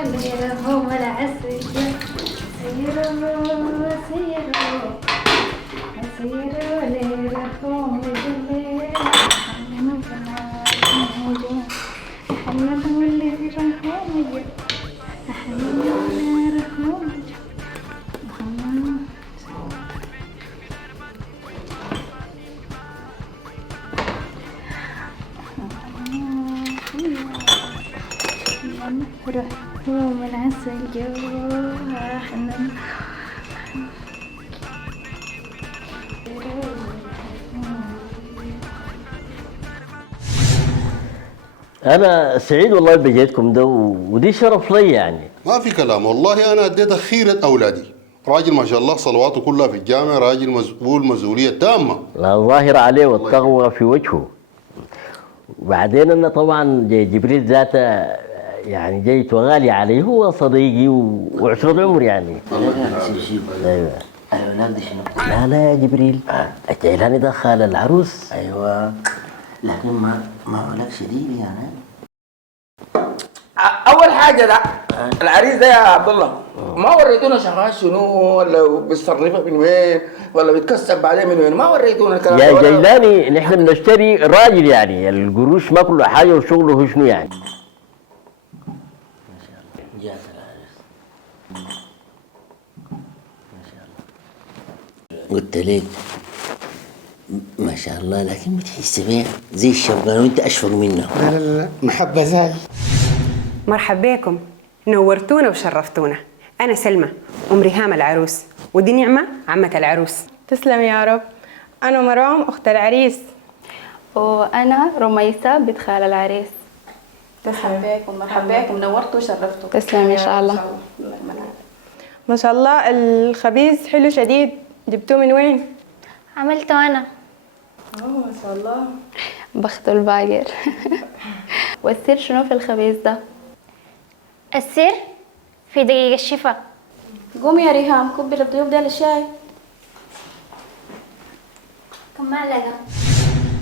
ليلهم العسل سيروا سيروا سيروا ليلهم الليل محمد واللي رحمهم أحمد رحمهم رحمهم العسل جوا حنان أنا سعيد والله بجيتكم ده ودي شرف لي يعني. ما في كلام والله. أنا أديت خيرة أولادي. راجل ما شاء الله صلواته كلها في الجامع، راجل مسؤول مسؤولية تامة. لا ظاهر عليه والتقوى في وجهه. وبعدين أنا طبعا جبريل ذاته يعني جيت وغالي عليه، هو صديقي وعشرة عمر يعني. ايوه نادي شنو؟ لا يا جبريل، الجيلاني ده خال العروس. ايوه لكن ما اقولك شديد يعني. اول حاجه ده العريس ده يا عبد الله ما وريتونا شغال شنو، ولا بيصرفها من وين، ولا بيتكسب بعدين من وين؟ ما وريتونا الكلام ده. يا جيلاني نحن بنشتري راجل يعني، القروش ما كله حاجه وشغله هو شنو يعني. جات العريس ما شاء الله. قلت لك ما شاء الله، لكن بتحس بيها زي الشبان وانت اشفق منه. لا محبة زاي. مرحبا بكم، نورتونا وشرفتونا. أنا سلمى أم ريهام العروس، ودي نعمة عمة العروس. تسلم يا رب. أنا مرام أخت العريس. وأنا رميسة بنت خال العريس. تسلم بكم، مرحبا بكم، نورتوا وشرفتوا. تسلم إن شاء الله. ما شاء الله الخبيز حلو شديد، جبتوه من وين؟ عملته أنا. ما شاء الله. بخت الباقر. والسر شنو في الخبيز ده؟ السر في دقيق الشفا. قومي يا ريهام كبي للضيوف ده الشاي. كم معلقة؟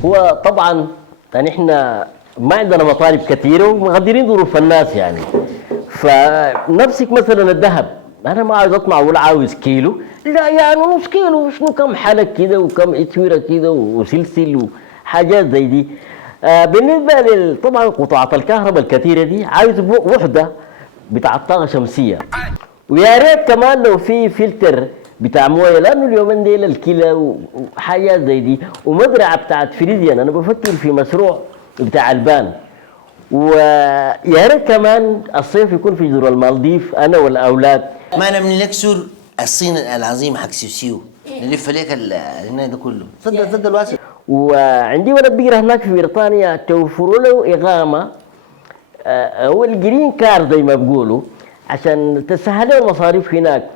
هو طبعا يعني احنا ما عندنا مطالب كثيره ومقدرين ظروف الناس يعني. فنفسك مثلا الذهب، انا ما عاوز اطمع ولا عاوز كيلو، لا يعني نص كيلو، شنو كم حلق كده وكم اتويره كده وسلسل وحاجات زي دي. بالنسبه طبعا قطعه الكهرباء الكثيره دي عاوز وحده بتاع طاقه شمسيه، ويا ريت كمان لو في فلتر بتاع مويه، لانه اليومين ديل الكلى وحاجات زي دي، ومزرعه بتاعت فريزيان. انا بفكر في مشروع بتاع البان، ويا ريت كمان الصيف يكون في جزر المالديف انا والاولاد. ما انا من الاقصر الصين العظيم حق سيوسيو نلف عليك هنا ده كله. تفضل واسع. وعندي ولد بيقرا هناك في بريطانيا، توفروا له اقامه هو الجرين كارد زي ما بيقولوا، عشان تسهل له المصاريف هناك.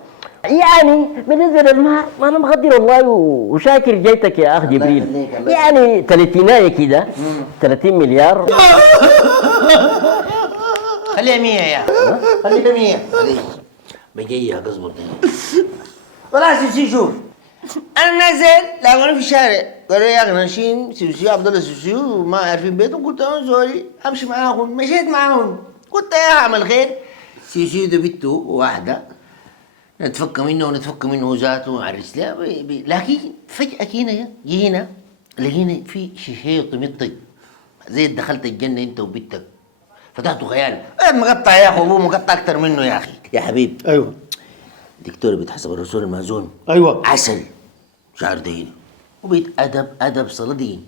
يعني بالنسبه للمهر ما انا مقدر والله وشاكر جيتك يا اخ جبريل. يعني تلاتينايه كده 30 مليار. خليها 100 يا خليها 100. بجي اصبر والله. سيسي شوف، انا نازل لاقوني في الشارع قالوا يا اخي ماشيين سيسي عبد الله سيسي وما عارفين بيتهم. قلت لهم زوري امشي معاهم، مشيت معاهم. قلت يا اعمل خير. سيسي ده بنته واحده نتفك منه ونتفك منه ذاته على الرسلة. لكن فجأة كينا جينا لقينا في شيشيط مطي زي دخلت الجنة انت وبنتك، فتحتوا خيال. مقطع يا اخو، ابوه مقطع اكتر منه يا اخي. يا حبيب ايوه دكتور بيتحسب الرسول المأذون. ايوه عسل شعر دين وبيت ادب صلدين.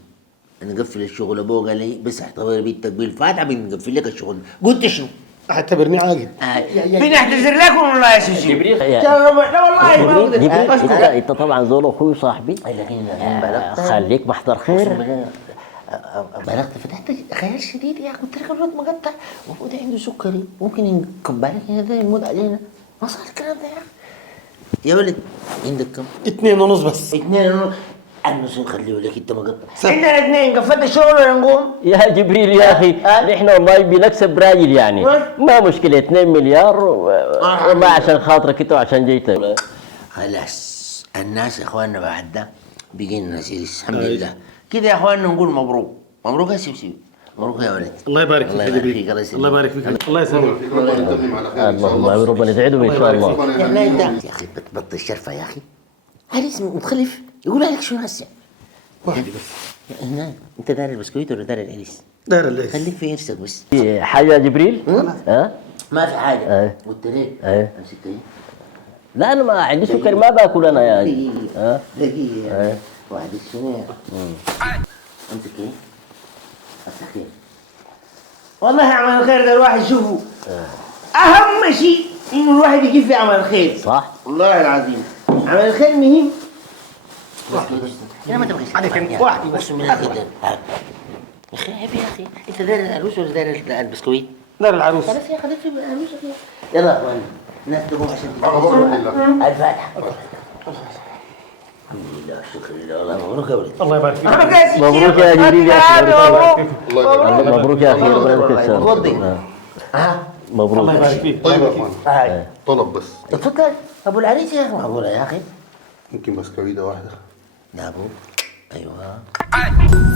نقفل الشغل. ابوه قال لي بس اعتبر بيتك بالفاتحه بنقفل لك الشغل. قلت شنو؟ اعتبرني عاقل. فين اعتذر لكم والله يا سيسي. جبريل لا والله جبريل انت طبعا زول اخوي وصاحبي، لكن بلغت خليك محضر خير. بلغت فتحت خيال شديد يا اخي. قلت لك الولد مقطع المفروض عنده سكري، ممكن ينكب عليك هذا يموت علينا. ما صار الكلام ده يا اخي. يا ولد عندك كم؟ 2.5 بس. 2.5. النص نخليه لك انت مقطع. عندنا 2 قفلت الشغل ولا نقوم؟ يا جبريل يا اخي نحن والله بنكسب راجل يعني، ما مشكله 2 مليار والله عشان خاطرك انت وعشان جيتك. خلاص الناس يا اخواننا بعد ده بيجينا ناس الحمد لله كده يا اخواننا. نقول مبروك مبروك يا سيسي. مبروك يا ولد. الله يبارك الله فيك يبارك يا فيك، الله جبريل. يسلمك. الله يبارك فيك. الله يسلمك. ربنا يتمم على خير ان شاء اللهم الله. امين، ربنا يسعدهم ان شاء الله. ربنا يا يهنيك. انت يا اخي بتبطل شرفه يا اخي. عريس متخلف يقول عليك شو هسه؟ واحدة بس. هنا انت دار البسكويت ولا دار العريس؟ دار الليل. خليك في عرسك بس. في حاجه يا جبريل؟ ها؟ ما في حاجه. ايه. قلت لك ايه. امسك ايه؟ لا انا ما عندي سكر، ما باكل انا يعني. دقيقة دقيقة واحد الشنو امسك ايه؟ مساء الخير. والله عمل الخير ده الواحد يشوفه اهم شيء انه الواحد يجيب في عمل الخير. صح؟ والله العظيم عمل الخير مهم. يا ما تبغيش واحد بس من الخدم. يا اخي عيب يا اخي، انت داير العروس ولا داير البسكويت؟ دار العروس. خلاص يا خليك في العروس. يلا يا اخوان الناس تقوم عشان الفاتحه. الحمد لله شكرا لله. والله مبروك يا ولد. الله يبارك فيك. مبروك يا جبريل يا اخي. الله يبارك. مبروك يا اخي، ربنا يكرمك. توضي. مبروك. الله يبارك فيك. طيب يا اخوان، طلب بس. تفضل ابو العريس يا اخي. معقوله يا اخي؟ ممكن بسكويته واحده. يا ابو ايوه